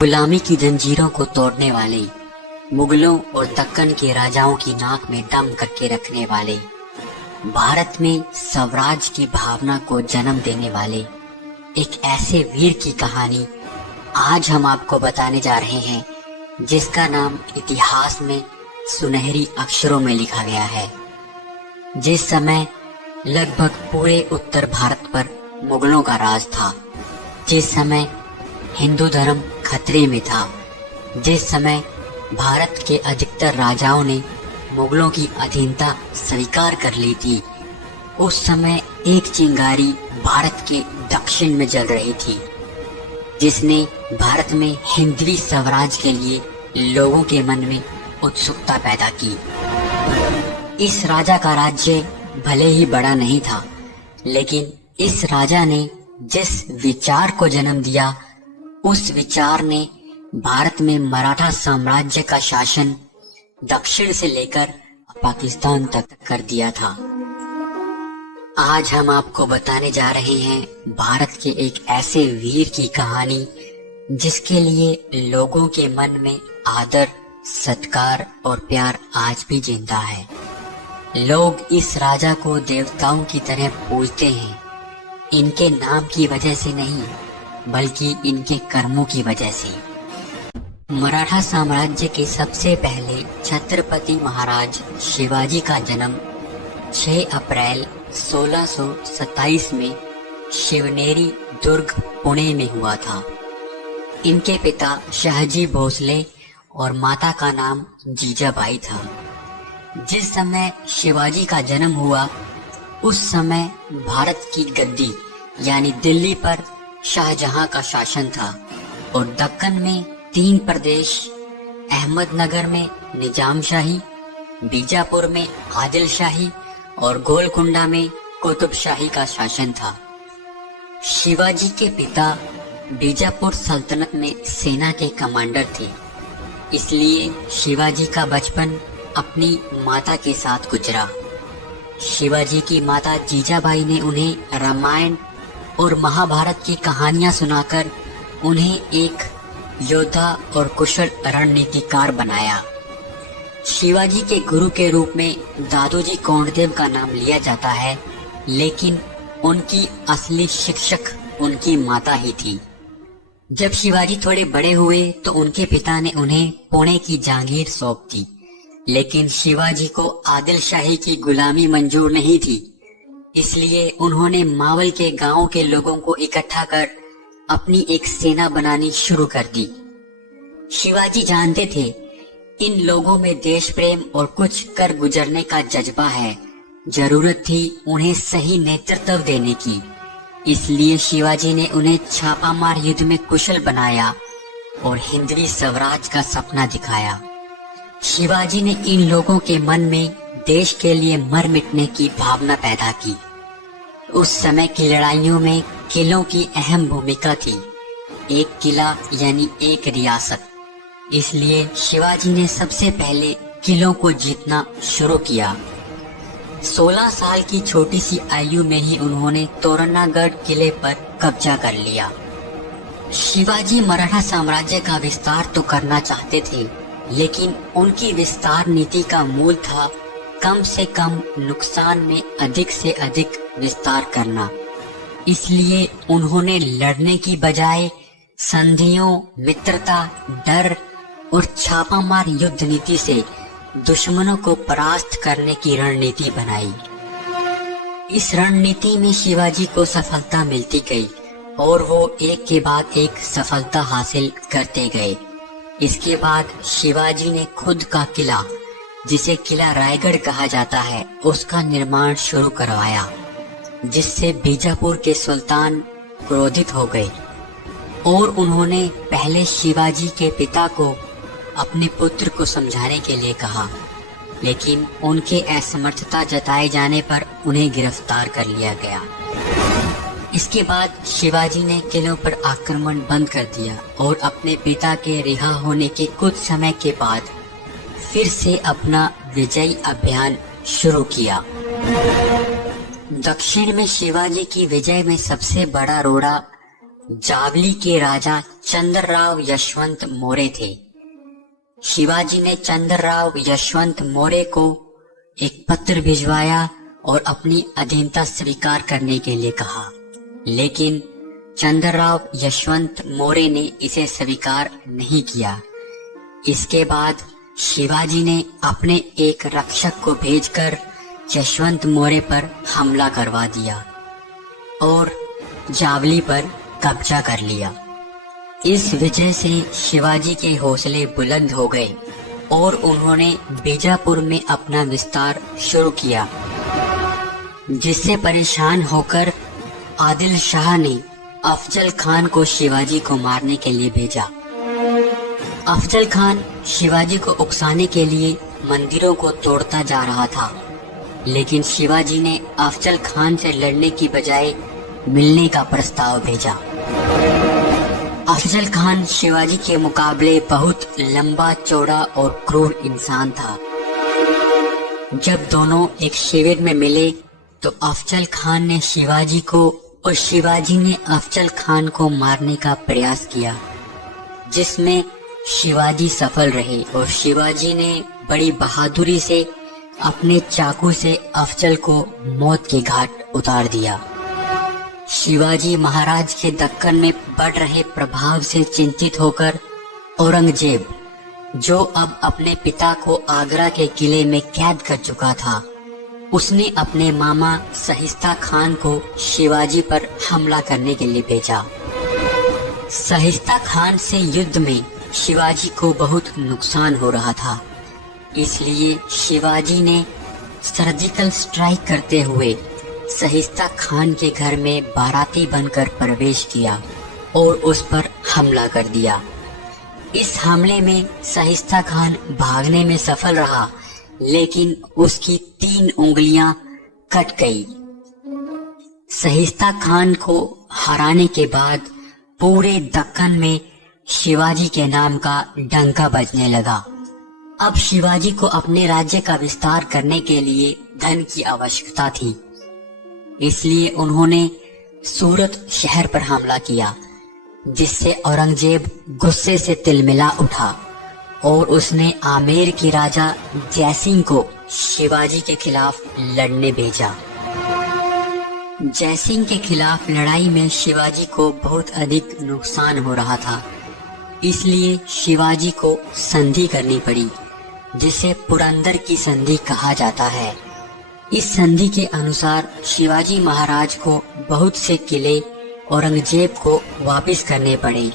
गुलामी की जंजीरों को तोड़ने वाले, मुगलों और दक्कन के राजाओं की नाक में दम करके रखने वाले, भारत में स्वराज की भावना को जन्म देने वाले एक ऐसे वीर की कहानी आज हम आपको बताने जा रहे हैं, जिसका नाम इतिहास में सुनहरी अक्षरों में लिखा गया है। जिस समय लगभग पूरे उत्तर भारत पर मुगलों का राज था, जिस समय हिंदू धर्म खतरे में था, जिस समय भारत के अधिकतर राजाओं ने मुगलों की अधीनता स्वीकार कर ली थी, उस समय एक चिंगारी भारत के दक्षिण में जल रही थी, जिसने भारत में हिंदवी स्वराज के लिए लोगों के मन में उत्सुकता पैदा की। इस राजा का राज्य भले ही बड़ा नहीं था, लेकिन इस राजा ने जिस विचार को जन्म दिया, उस विचार ने भारत में मराठा साम्राज्य का शासन दक्षिण से लेकर पाकिस्तान तक कर दिया था। आज हम आपको बताने जा रहे हैं भारत के एक ऐसे वीर की कहानी, जिसके लिए लोगों के मन में आदर, सत्कार और प्यार आज भी जिंदा है। लोग इस राजा को देवताओं की तरह पूजते हैं, इनके नाम की वजह से नहीं, बल्कि इनके कर्मों की वजह से। मराठा साम्राज्य के सबसे पहले छत्रपति महाराज शिवाजी का जन्म 6 अप्रैल 1627 में शिवनेरी दुर्ग, पुणे में हुआ था। इनके पिता शहाजी भोसले और माता का नाम जीजाबाई था। जिस समय शिवाजी का जन्म हुआ, उस समय भारत की गद्दी यानी दिल्ली पर शाहजहां का शासन था और दक्कन में 3 प्रदेश, अहमदनगर में निजाम शाही, बीजापुर में आदिल शाही और गोलकुंडा में कुतुब शाही का शासन था। शिवाजी के पिता बीजापुर सल्तनत में सेना के कमांडर थे, इसलिए शिवाजी का बचपन अपनी माता के साथ गुजरा। शिवाजी की माता जीजाबाई ने उन्हें रामायण और महाभारत की कहानियां सुनाकर उन्हें एक योद्धा और कुशल रणनीतिकार बनाया। शिवाजी के गुरु के रूप में दादोजी कोंडदेव का नाम लिया जाता है, लेकिन उनकी असली शिक्षक उनकी माता ही थी। जब शिवाजी थोड़े बड़े हुए तो उनके पिता ने उन्हें पुणे की जागीर सौंप दी, लेकिन शिवाजी को आदिल शाही की गुलामी मंजूर नहीं थी, इसलिए उन्होंने मावल के गांवों के लोगों को इकट्ठा कर अपनी एक सेना बनानी शुरू कर दी। शिवाजी जानते थे इन लोगों में देश प्रेम और कुछ कर गुजरने का जज्बा है, जरूरत थी उन्हें सही नेतृत्व देने की। इसलिए शिवाजी ने उन्हें छापामार युद्ध में कुशल बनाया और हिंदवी स्वराज का सपना दिखाया। शिवाजी ने इन लोगों के मन में देश के लिए मर मिटने की भावना पैदा की। उस समय की लड़ाइयों में किलों की अहम भूमिका थी, एक किला यानी एक रियासत। इसलिए शिवाजी ने सबसे पहले किलों को जीतना शुरू किया। 16 साल की छोटी सी आयु में ही उन्होंने तोरनागढ़ किले पर कब्जा कर लिया। शिवाजी मराठा साम्राज्य का विस्तार तो करना चाहते थे, लेकिन उनकी विस्तार नीति का मूल था कम से कम नुकसान में अधिक से अधिक विस्तार करना। इसलिए उन्होंने लड़ने की बजाय संधियों, मित्रता, डर और छापामार युद्ध नीति से दुश्मनों को परास्त करने की रणनीति बनाई। इस रणनीति में शिवाजी को सफलता मिलती गई और वो एक के बाद एक सफलता हासिल करते गए। इसके बाद शिवाजी ने खुद का किला, जिसे किला रायगढ़ कहा जाता है, उसका निर्माण शुरू करवाया, जिससे बीजापुर के सुल्तान क्रोधित हो गए और उन्होंने पहले शिवाजी के पिता को अपने पुत्र को समझाने के लिए कहा, लेकिन उनके असमर्थता जताए जाने पर उन्हें गिरफ्तार कर लिया गया। इसके बाद शिवाजी ने किलों पर आक्रमण बंद कर दिया और अपने पिता के रिहा होने के कुछ समय के बाद फिर से अपना विजयी अभियान शुरू किया। दक्षिण में शिवाजी की विजय में सबसे बड़ा रोड़ा जावली के राजा चंद्रराव यशवंत मौर्य थे। शिवाजी ने चंद्रराव यशवंत मौर्य को एक पत्र भिजवाया और अपनी अधीनता स्वीकार करने के लिए कहा, लेकिन चंद्रराव यशवंत मौर्य ने इसे स्वीकार नहीं किया। इसके बाद शिवाजी ने अपने एक रक्षक को भेजकर यशवंत मौर्य पर हमला करवा दिया और जावली पर कब्जा कर लिया। इस वजह से शिवाजी के हौसले बुलंद हो गए और उन्होंने बीजापुर में अपना विस्तार शुरू किया, जिससे परेशान होकर आदिल शाह ने अफजल खान को शिवाजी को मारने के लिए भेजा। अफजल खान शिवाजी को उकसाने के लिए मंदिरों को तोड़ता जा रहा था, लेकिन शिवाजी ने अफजल खान से लड़ने की बजाय मिलने का प्रस्ताव भेजा। अफजल खान शिवाजी के मुकाबले बहुत लंबा चौड़ा और क्रूर इंसान था। जब दोनों एक शिविर में मिले तो अफजल खान ने शिवाजी को और शिवाजी ने अफजल खान को मारने का प्रयास किया, जिसमें शिवाजी सफल रहे और शिवाजी ने बड़ी बहादुरी से अपने चाकू से अफजल को मौत के घाट उतार दिया। शिवाजी महाराज के दक्कन में बढ़ रहे प्रभाव से चिंतित होकर औरंगजेब, जो अब अपने पिता को आगरा के किले में कैद कर चुका था, उसने अपने मामा सहिस्ता खान को शिवाजी पर हमला करने के लिए भेजा। सहिस्ता खान से युद्ध में शिवाजी को बहुत नुकसान हो रहा था, इसलिए शिवाजी ने सर्जिकल स्ट्राइक करते हुए सहिस्ता खान के घर में बाराती बनकर प्रवेश किया और उस पर हमला कर दिया। इस हमले में सहिस्ता खान भागने में सफल रहा, लेकिन उसकी 3 उंगलियां कट गई। सहिस्ता खान को हराने के बाद पूरे दक्कन में शिवाजी के नाम का डंका बजने लगा। अब शिवाजी को अपने राज्य का विस्तार करने के लिए धन की आवश्यकता थी, इसलिए उन्होंने सूरत शहर पर हमला किया, जिससे औरंगजेब गुस्से से तिलमिला उठा और उसने आमेर के राजा जयसिंह को शिवाजी के खिलाफ लड़ने भेजा। जयसिंह के खिलाफ लड़ाई में शिवाजी को बहुत अधिक नुकसान हो रहा था, इसलिए शिवाजी को संधि करनी पड़ी, जिसे पुरंदर की संधि कहा जाता है। इस संधि के अनुसार शिवाजी महाराज को बहुत से किले औरंगजेब को वापस करने पड़े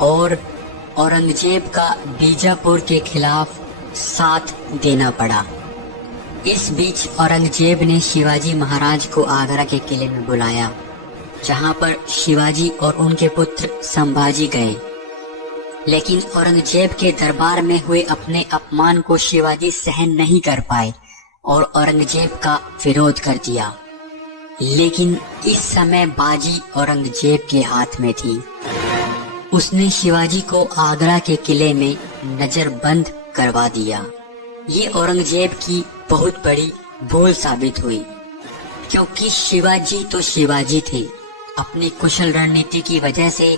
और औरंगजेब का बीजापुर के खिलाफ साथ देना पड़ा। इस बीच औरंगजेब ने शिवाजी महाराज को आगरा के किले में बुलाया, जहां पर शिवाजी और उनके पुत्र संभाजी गए, लेकिन औरंगजेब के दरबार में हुए अपने अपमान को शिवाजी सहन नहीं कर पाए और औरंगजेब का विरोध कर दिया। लेकिन इस समय बाजी औरंगजेब के हाथ में थी। उसने शिवाजी को आगरा के किले में नजरबंद करवा दिया। ये औरंगजेब की बहुत बड़ी भूल साबित हुई, क्योंकि शिवाजी तो शिवाजी थे। अपनी कुशल रणनीति की वजह से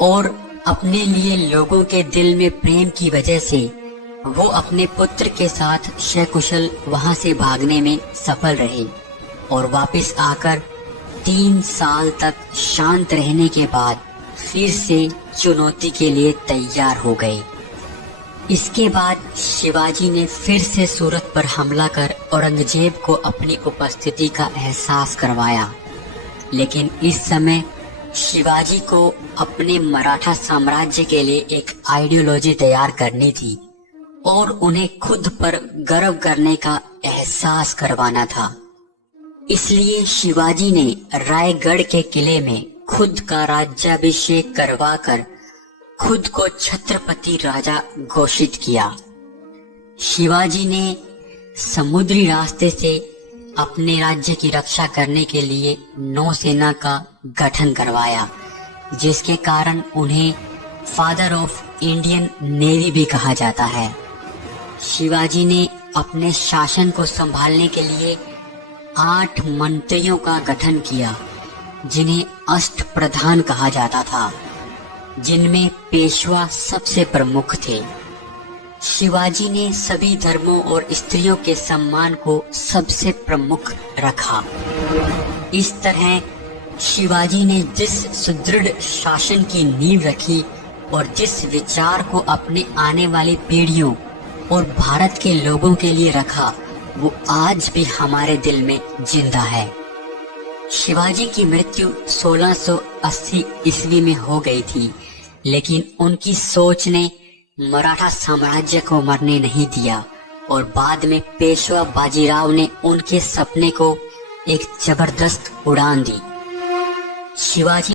और अपने लिए लोगों के दिल में प्रेम की वजह से वो अपने पुत्र के साथ सकुशल वहां से भागने में सफल रहे और वापस आकर 3 साल तक शांत रहने के बाद फिर से चुनौती के लिए तैयार हो गए। इसके बाद शिवाजी ने फिर से सूरत पर हमला कर औरंगजेब को अपनी उपस्थिति का एहसास करवाया, लेकिन इस समय शिवाजी को अपने मराठा साम्राज्य के लिए एक आइडियोलॉजी तैयार करनी थी और उन्हें खुद पर गर्व करने का एहसास करवाना था। इसलिए शिवाजी ने रायगढ़ के किले में खुद का राज्याभिषेक करवाकर खुद को छत्रपति राजा घोषित किया। शिवाजी ने समुद्री रास्ते से अपने राज्य की रक्षा करने के लिए नौसेना का गठन करवाया, जिसके कारण उन्हें फादर ऑफ इंडियन नेवी भी कहा जाता है। शिवाजी ने अपने शासन को संभालने के लिए 8 मंत्रियों का गठन किया, जिन्हें अष्टप्रधान कहा जाता था। जिनमें पेशवा सबसे प्रमुख थे। शिवाजी ने सभी धर्मों और स्त्रियों के सम्मान को सबसे प्रमुख रखा। इस तरह शिवाजी ने जिस सुदृढ़ शासन की नींव रखी और जिस विचार को अपने आने वाली पीढ़ियों और भारत के लोगों के लिए रखा, वो आज भी हमारे दिल में जिंदा है। शिवाजी की मृत्यु 1680 ईस्वी में हो गई थी, लेकिन उनकी सोच ने मराठा साम्राज्य को मरने नहीं दिया और बाद में पेशवा बाजीराव ने उनके सपने को एक जबरदस्त उड़ान दी। शिवाजी